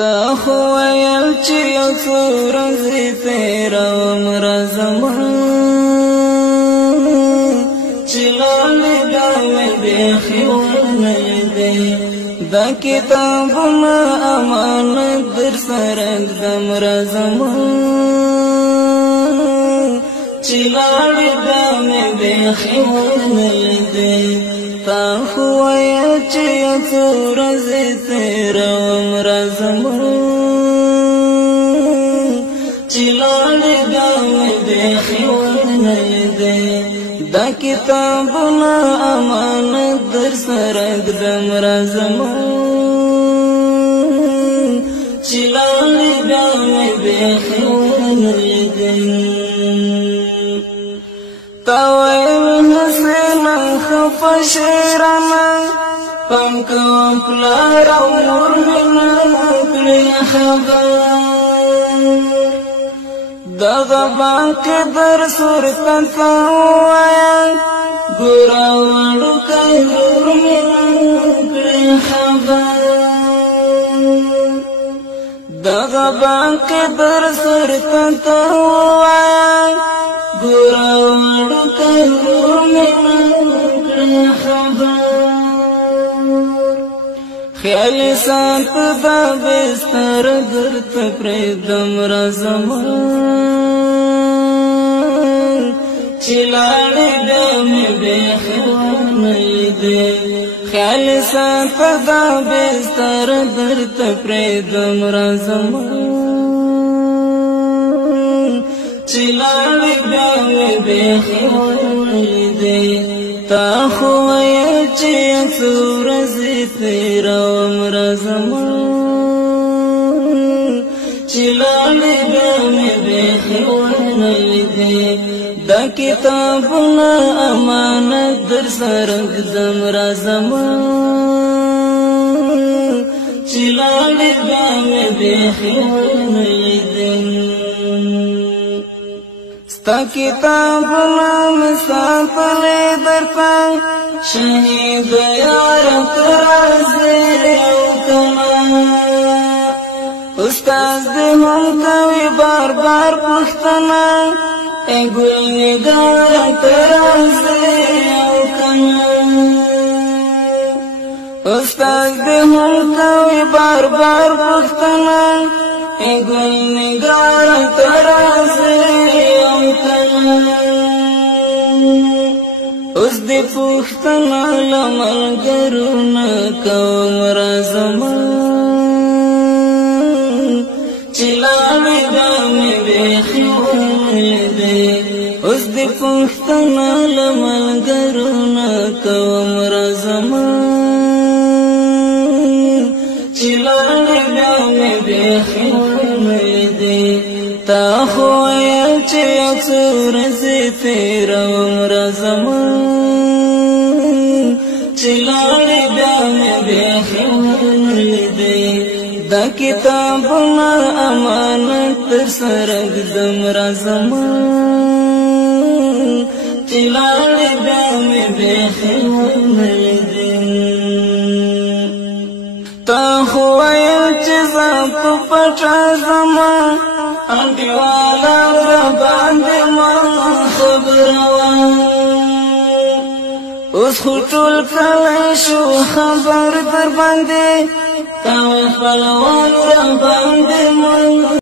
تا خو ویل چې یو څو ورځې تېروم راځمه چې لاړې بیا مې بیخي ونه لیدې دا کتابونه امانت در سره ږدم راځمه چې لاړې بیا مې بیخي ونه لیدې تا خو ویل چې یو څو ورځې تېروم راځمه چې لاړې بیا مې بیخي ونه لیدې دا کتابونه امانت در سره ږدم راځمه چې لاړې بیا مې بیخي ونه لیدې تا ویل حسینه خفه شیرانه پام کوم پلار او مور مې نه کړې خبر دغه باندې در صورت ته ووایم ګوره وړوکی مور مې نه کړې خبر دغه باندې در صورت ته ووایم ګوره وړوکی مور مې نه کړې خبر خیال سات دا بستر درته پرېږدم راځمه چې لاړې بیا مې بیخي ونه لیدې خیال سات دا بستر درته پرېږدم راځمه چې لاړې بیا مې بیخي ونه لیدې تا خو ویل چې یو څو ورځې تېروم راځمه چې لاړې بیا مې بیخي ونه لیدې دا کتابونه امانت در سره ږدم راځمه چې لاړې بیا مې بیخي ونه لیدې ستا کتابونه مې ساتلې درته شهید یاره ته راځې او کنه استاد دې هم کوي بار بار پوښتنه ای ګل نګاره ته راځې او کنه استاد دې هم کوي بار بار پوښتنه ای ګل نګاره ته راځې او کنه اوس دې پوښتنه له ملګرو نه کوم راځمه چې لاړې بیا مې بیخي ونه لیدې اوس دې پوښتنه له ملګرو نه کوم راځمه چې لاړې بیا مې بیخي ونه لیدې تا خو ویل چې یو څو ورځې تېروم راځمه چې لاړې بیا مې بیخي ونه لیدې دا کتابونه امانت در سره ږدم راځمه چې لاړې بیا مې بیخي ونه لیدې تا خو ویل چې زه په پټه ځمه انډیواله راباندې ما خبروه اوس خو ټول کلی شو خبر در باندې تا خپلوان راباندې